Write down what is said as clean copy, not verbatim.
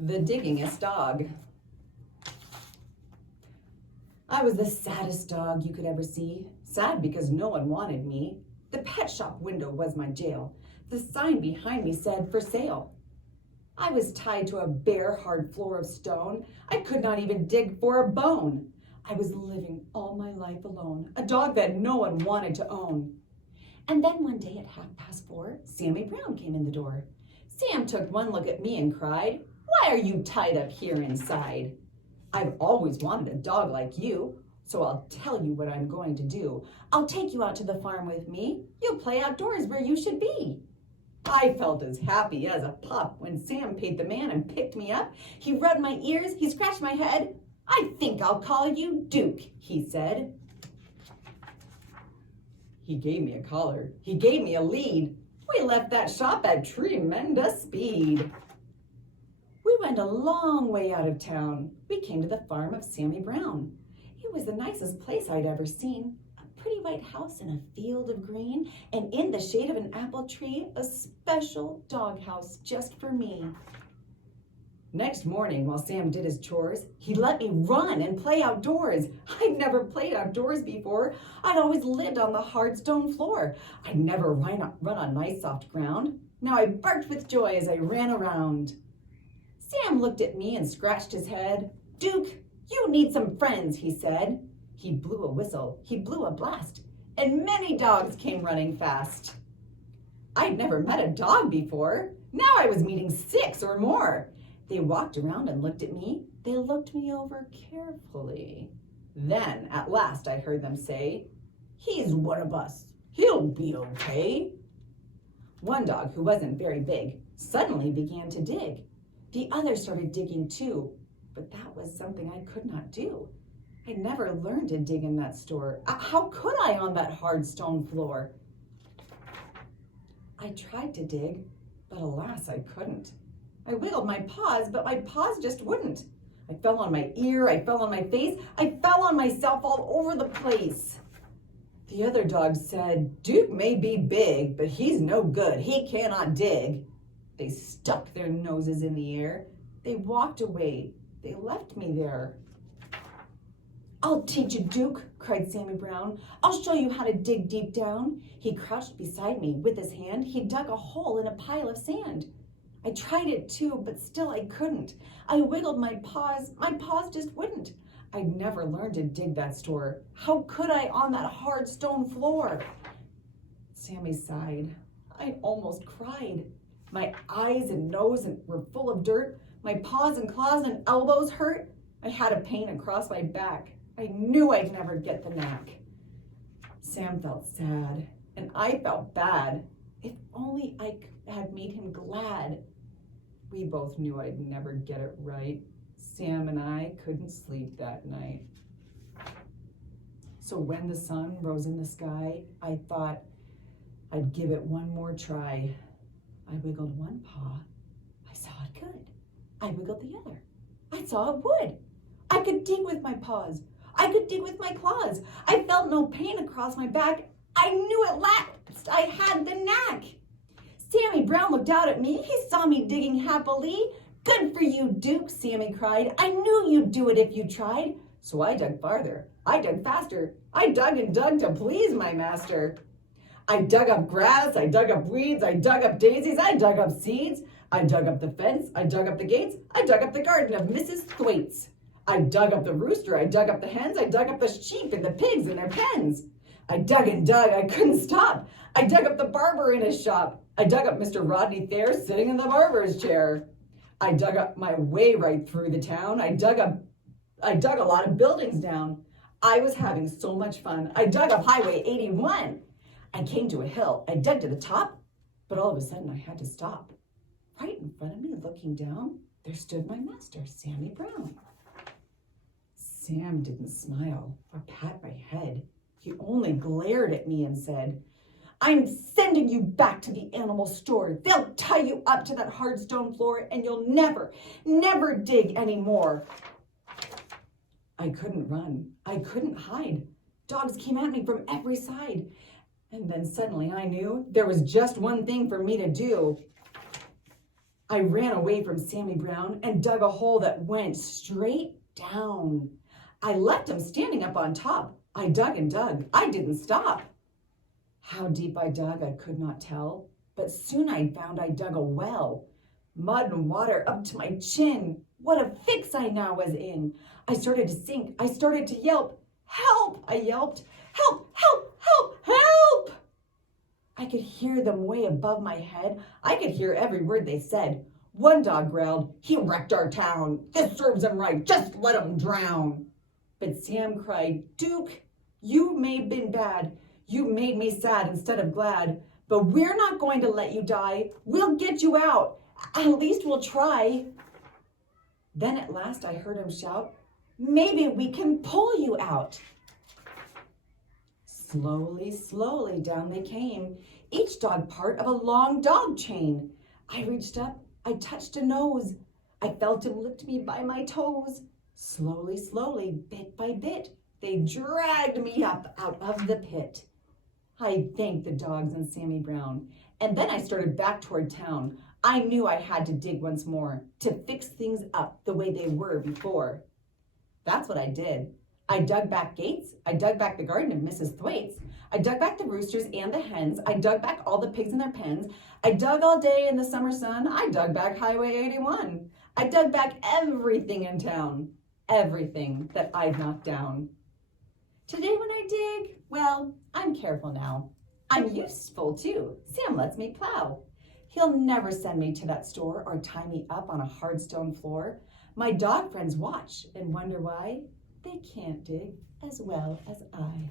The diggingest dog. I was the saddest dog you could ever see. Sad because no one wanted me. The pet shop window was my jail. The sign behind me said, "For sale." I was tied to a bare, hard floor of stone. I could not even dig for a bone. I was living all my life alone, a dog that no one wanted to own. And then one day at 4:30, Sammy Brown came in the door. Sam took one look at me and cried, "Why are you tied up here inside?" "I've always wanted a dog like you, so I'll tell you what I'm going to do. I'll take you out to the farm with me. You'll play outdoors where you should be." I felt as happy as a pup when Sam paid the man and picked me up. He rubbed my ears, he scratched my head. "I think I'll call you Duke," he said. He gave me a collar, he gave me a lead. We left that shop at tremendous speed. We went a long way out of town. We came to the farm of Sammy Brown. It was the nicest place I'd ever seen. A pretty white house in a field of green, and in the shade of an apple tree, a special doghouse just for me. Next morning, while Sam did his chores, he let me run and play outdoors. I'd never played outdoors before. I'd always lived on the hard stone floor. I'd never run on nice soft ground. Now I barked with joy as I ran around. Sam looked at me and scratched his head. "Duke, you need some friends," he said. He blew a whistle, he blew a blast, and many dogs came running fast. I'd never met a dog before. Now I was meeting 6 or more. They walked around and looked at me. They looked me over carefully. Then, at last, I heard them say, "He's one of us. He'll be okay." One dog, who wasn't very big, suddenly began to dig. The others started digging too, but that was something I could not do. I never learned to dig in that store. How could I on that hard stone floor? I tried to dig, but alas, I couldn't. I wiggled my paws, but my paws just wouldn't. I fell on my ear, I fell on my face, I fell on myself all over the place. The other dogs said, "Duke may be big, but he's no good. He cannot dig." They stuck their noses in the air. They walked away. They left me there. "I'll teach you, Duke," cried Sammy Brown. "I'll show you how to dig deep down." He crouched beside me. With his hand, he dug a hole in a pile of sand. I tried it too, but still I couldn't. I wiggled my paws just wouldn't. I'd never learned to dig that store. How could I on that hard stone floor? Sammy sighed. I almost cried. My eyes and nose were full of dirt. My paws and claws and elbows hurt. I had a pain across my back. I knew I'd never get the knack. Sam felt sad, and I felt bad. If only I had made him glad. We both knew I'd never get it right. Sam and I couldn't sleep that night. So when the sun rose in the sky, I thought I'd give it one more try. I wiggled one paw. I saw it could. I wiggled the other. I saw it would. I could dig with my paws. I could dig with my claws. I felt no pain across my back. I knew at last I had the knack. Sammy Brown looked out at me. He saw me digging happily. "Good for you, Duke," Sammy cried. "I knew you'd do it if you tried." So I dug farther. I dug faster. I dug and dug to please my master. I dug up grass. I dug up weeds. I dug up daisies. I dug up seeds. I dug up the fence. I dug up the gates. I dug up the garden of Mrs. Thwaites. I dug up the rooster. I dug up the hens. I dug up the sheep and the pigs in their pens. I dug and dug. I couldn't stop. I dug up the barber in his shop. I dug up Mr. Rodney Thayer sitting in the barber's chair. I dug up my way right through the town. I dug a lot of buildings down. I was having so much fun. I dug up Highway 81. I came to a hill. I dug to the top, but all of a sudden I had to stop. Right in front of me, looking down, there stood my master, Sammy Brown. Sam didn't smile or pat my head. He only glared at me and said, "I'm sending you back to the animal store. They'll tie you up to that hard stone floor and you'll never, never dig anymore." I couldn't run. I couldn't hide. Dogs came at me from every side. And then suddenly I knew there was just one thing for me to do. I ran away from Sammy Brown and dug a hole that went straight down. I left him standing up on top. I dug and dug. I didn't stop. How deep I dug, I could not tell, but soon I found I dug a well. Mud and water up to my chin. What a fix I now was in. I started to sink. I started to yelp. Help, I yelped. Help, help, help, help. I could hear them way above my head. I could hear every word they said. One dog growled, he wrecked our town. This serves him right. Just let him drown. But Sam cried, Duke, you may have been bad. You made me sad instead of glad. But we're not going to let you die. We'll get you out. At least we'll try. Then at last I heard him shout, maybe we can pull you out. Slowly, slowly down they came, each dog part of a long dog chain. I reached up, I touched a nose. I felt him lift me by my toes. Slowly, slowly, bit by bit, they dragged me up out of the pit. I thanked the dogs and Sammy Brown, and then I started back toward town. I knew I had to dig once more to fix things up the way they were before. That's what I did. I dug back gates. I dug back the garden of Mrs. Thwaites. I dug back the roosters and the hens. I dug back all the pigs in their pens. I dug all day in the summer sun. I dug back Highway 81. I dug back everything in town. Everything that I'd knocked down. Today when I dig, well, I'm careful now. I'm useful too. Sam lets me plow. He'll never send me to that store or tie me up on a hard stone floor. My dog friends watch and wonder why they can't dig as well as I.